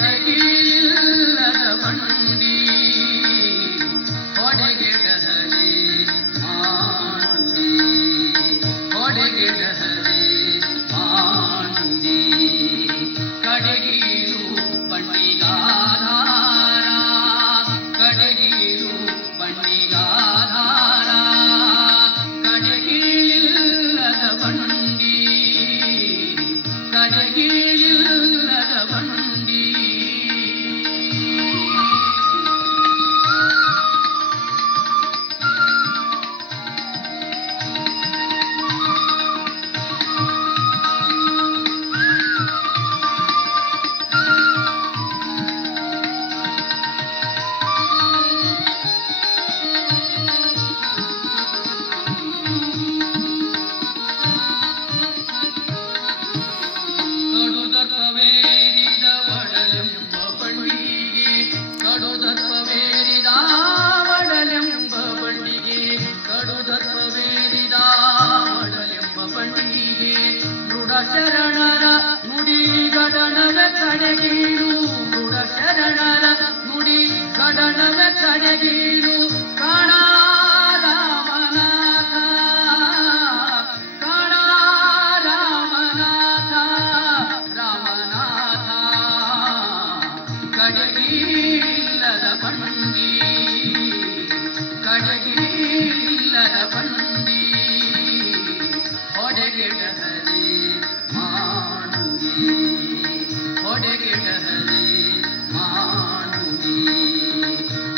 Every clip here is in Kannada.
ಕಡೆಗಿಲ್ಲದ ಬಂಡಿ ಹೊಡೆಗೆಡಹರೆ ಮಾಡುಂದಿ ಹೊಡೆಗೆಡಹರೆ ಮಾಡುಂದಿ ಕಡೆಗೀರು ಬಂಡಿಗಾಧಾರ ಕಡೆಗೀರು ಬಂಡಿಗಾಧಾರ ಕಡೆಗಿಲ್ಲದ ಬಂಡಿ ಕಡೆಗಿಲ್ಲದ ಬಂಡಿ ಕಡುದರ್ಪವೇರಿದ ಒಡಲೆಂಬ ಬಂಡಿಗೆ ಕಡುದರ್ಪವೇರಿದ ಒಡಲೆಂಬ ಬಂಡಿಗೆ ಕಡುದರ್ಪವೇರಿದ ಒಡಲೆಂಬ ಬಂಡಿಗೆ ಮೃಡ ಶರಣರ ನುಡಿ ಗಡನವ ಕಡೆಗೀರು ಮೃಡ ಶರಣರ ನುಡಿ ಗಡನವ ಕಡೆಗೀರು ಕಾಣ ರಾಮನಾಥ ಕಾಣ ರಾಮನಾಥ ರಾಮನಾಥ ಕಡೆಗಿಲ್ಲದ ಬಂಡಿ ಕಡೆಗಿಲ್ಲದ ಬಂಡಿ ಹೊಡೆಗೆಡಹರೆ ಮಾಡುಂದಿ ಹೊಡೆಗೆಡಹರೆ ಮಾಡುಂದಿ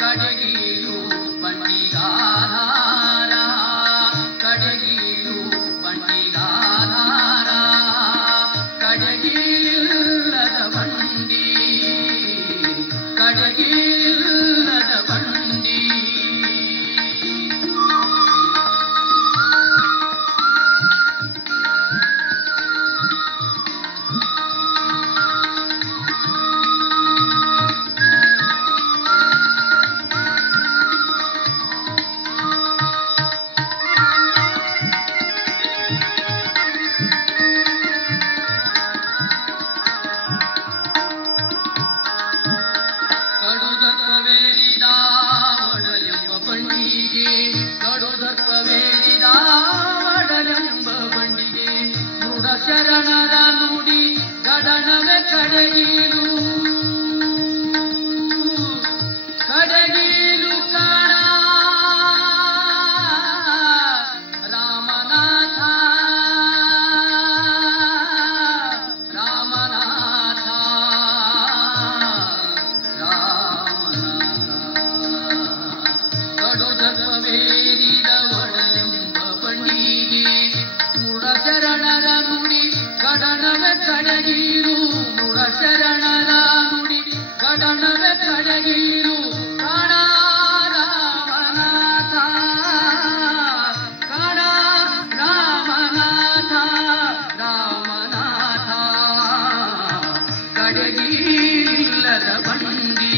ಕಡೆಗೀರು ಬಂಡಿಗಾಧಾರ ಕಡೆಗೀರು ಬಂಡಿಗಾಧಾರ ಕಡೆಗಿಲ್ಲದ ಬಂಡಿ ಕಡೆಗಿಲ್ಲದ ಬಂಡಿ ಕಡುದರ್ಪವೇರಿದ ಒಡಲೆಂಬ ಬಂಡಿಗೆ ಕಡುದರ್ಪವೇರಿದ ಒಡಲೆಂಬ ಬಂಡಿಗೆ ಮೃಡ ಶರಣರ ನುಡಿ ಗಡನವೆ ಕಡೆಗೀರು ಕಡೆಗೀರು ಕಾಣ ರಾಮನಾಥ ರಾಮನಾಥ ಕಡುದರ್ಪವೇರಿದ ಒಡಲೆಂಬ ಬಂಡಿಗೆ ಮೃಡ ಶರಣರ ನುಡಿ ಗಡನವ ಕಡೆಗೀರು ಮೃಡ ಶರಣರ ನುಡಿ ಗಡನವ ಕಡೆಗೀರು ಕಾಣ ರಾಮನಾಥ ಕಾಣ ರಾಮನಾಥ ರಾಮನಾಥ ಕಡೆಗಿಲ್ಲದ ಬಂಡಿ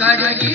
ಕಡೆಗಿ